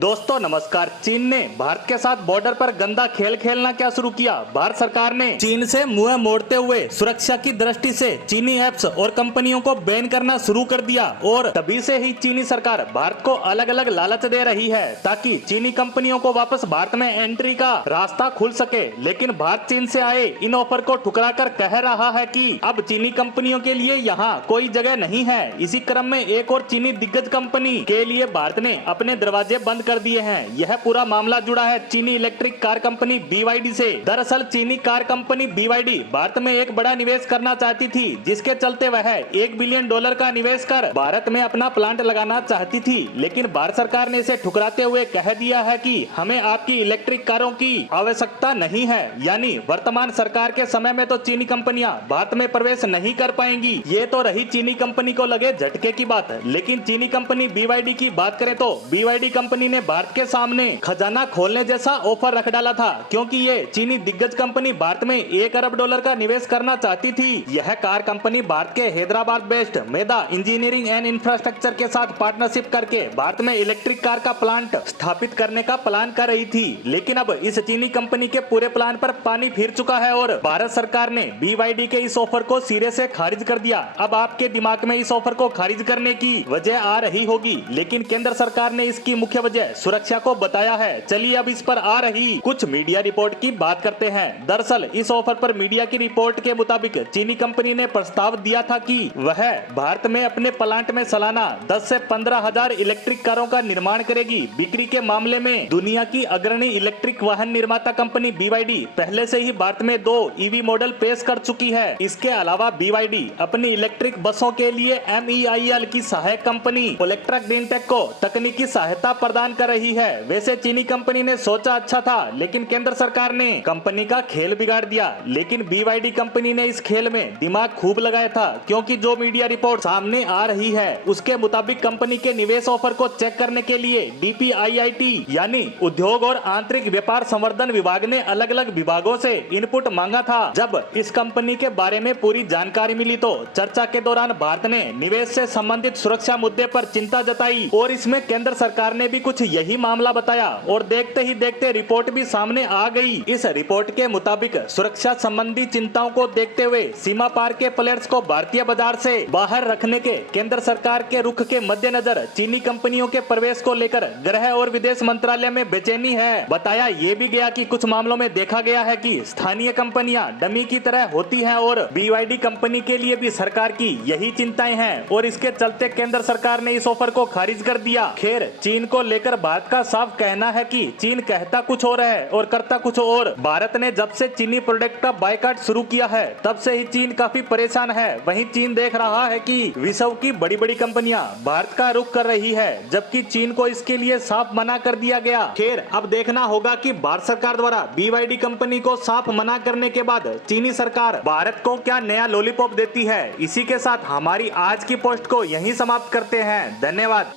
दोस्तों नमस्कार। चीन ने भारत के साथ बॉर्डर पर गंदा खेल खेलना क्या शुरू किया। भारत सरकार ने चीन से मुंह मोड़ते हुए सुरक्षा की दृष्टि से चीनी ऐप्स और कंपनियों को बैन करना शुरू कर दिया और तभी से ही चीनी सरकार भारत को अलग अलग लालच दे रही है ताकि चीनी कंपनियों को वापस भारत में एंट्री का रास्ता खुल सके। लेकिन भारत चीन से आए इन ऑफर को ठुकरा कर कह रहा है कि अब चीनी कंपनियों के लिए यहाँ कोई जगह नहीं है। इसी क्रम में एक और चीनी दिग्गज कंपनी के लिए भारत ने अपने दरवाजे बंद कर दिए हैं। यह पूरा मामला जुड़ा है चीनी इलेक्ट्रिक कार कंपनी BYD से। दरअसल चीनी कार कंपनी BYD भारत में एक बड़ा निवेश करना चाहती थी, जिसके चलते वह $1 बिलियन का निवेश कर भारत में अपना प्लांट लगाना चाहती थी। लेकिन भारत सरकार ने इसे ठुकराते हुए कह दिया है कि हमें आपकी इलेक्ट्रिक कारों की आवश्यकता नहीं है। यानी वर्तमान सरकार के समय में तो चीनी कंपनियां भारत में प्रवेश नहीं कर पाएंगी। ये तो रही चीनी कंपनी को लगे झटके की बात। लेकिन चीनी कंपनी BYD की बात करें तो BYD कंपनी ने भारत के सामने खजाना खोलने जैसा ऑफर रख डाला था, क्योंकि ये चीनी दिग्गज कंपनी भारत में $1 अरब का निवेश करना चाहती थी। यह कार कंपनी भारत के Hyderabad based Medha engineering and infrastructure के साथ पार्टनरशिप करके भारत में इलेक्ट्रिक कार का प्लांट स्थापित करने का प्लान कर रही थी। लेकिन अब इस चीनी कंपनी के पूरे प्लान पर पानी फिर चुका है और भारत सरकार ने BYD के इस ऑफर को सिरे से खारिज कर दिया। अब आपके दिमाग में इस ऑफर को खारिज करने की वजह आ रही होगी, लेकिन केंद्र सरकार ने इसकी मुख्य वजह सुरक्षा को बताया है। चलिए अब इस पर आ रही कुछ मीडिया रिपोर्ट की बात करते हैं। दरअसल इस ऑफर पर मीडिया की रिपोर्ट के मुताबिक चीनी कंपनी ने प्रस्ताव दिया था कि वह भारत में अपने प्लांट में सालाना 10 से 15 हजार इलेक्ट्रिक कारों का निर्माण करेगी। बिक्री के मामले में दुनिया की अग्रणी इलेक्ट्रिक वाहन निर्माता कंपनी BYD पहले से ही भारत में 2 EV मॉडल पेश कर चुकी है। इसके अलावा BYD अपनी इलेक्ट्रिक बसों के लिए MEIL की सहायक कंपनी इलेक्ट्रा ग्रीनटेक को तकनीकी सहायता प्रदान कर रही है। वैसे चीनी कंपनी ने सोचा अच्छा था, लेकिन केंद्र सरकार ने कंपनी का खेल बिगाड़ दिया। लेकिन BYD कंपनी ने इस खेल में दिमाग खूब लगाया था, क्योंकि जो मीडिया रिपोर्ट सामने आ रही है उसके मुताबिक कंपनी के निवेश ऑफर को चेक करने के लिए DPIIT यानी उद्योग और आंतरिक व्यापार संवर्धन विभाग ने अलग अलग विभागों से इनपुट मांगा था। जब इस कंपनी के बारे में पूरी जानकारी मिली तो चर्चा के दौरान भारत ने निवेश से संबंधित सुरक्षा मुद्दे पर चिंता जताई और इसमें केंद्र सरकार ने भी कुछ यही मामला बताया और देखते ही देखते रिपोर्ट भी सामने आ गई। इस रिपोर्ट के मुताबिक सुरक्षा संबंधी चिंताओं को देखते हुए सीमा पार के प्लेयर्स को भारतीय बाजार से बाहर रखने के केंद्र सरकार के रुख के मद्देनजर चीनी कंपनियों के प्रवेश को लेकर गृह और विदेश मंत्रालय में बेचैनी है। बताया ये भी गया कि कुछ मामलों में देखा गया है कि स्थानीय कंपनियां डमी की तरह होती हैं और BYD कंपनी के लिए भी सरकार की यही चिंताएं हैं और इसके चलते केंद्र सरकार ने इस ऑफर को खारिज कर दिया। खैर चीन को लेकर भारत का साफ कहना है कि चीन कहता कुछ और है और करता कुछ और। भारत ने जब से चीनी प्रोडक्ट का बायकॉट शुरू किया है तब से ही चीन काफी परेशान है। वहीं चीन देख रहा है कि विश्व की बड़ी बड़ी कंपनियां भारत का रुख कर रही है, जबकि चीन को इसके लिए साफ मना कर दिया गया। खैर अब देखना होगा कि भारत सरकार द्वारा BYD कंपनी को साफ मना करने के बाद चीनी सरकार भारत को क्या नया लॉलीपॉप देती है। इसी के साथ हमारी आज की पोस्ट को यहीं समाप्त करते हैं। धन्यवाद।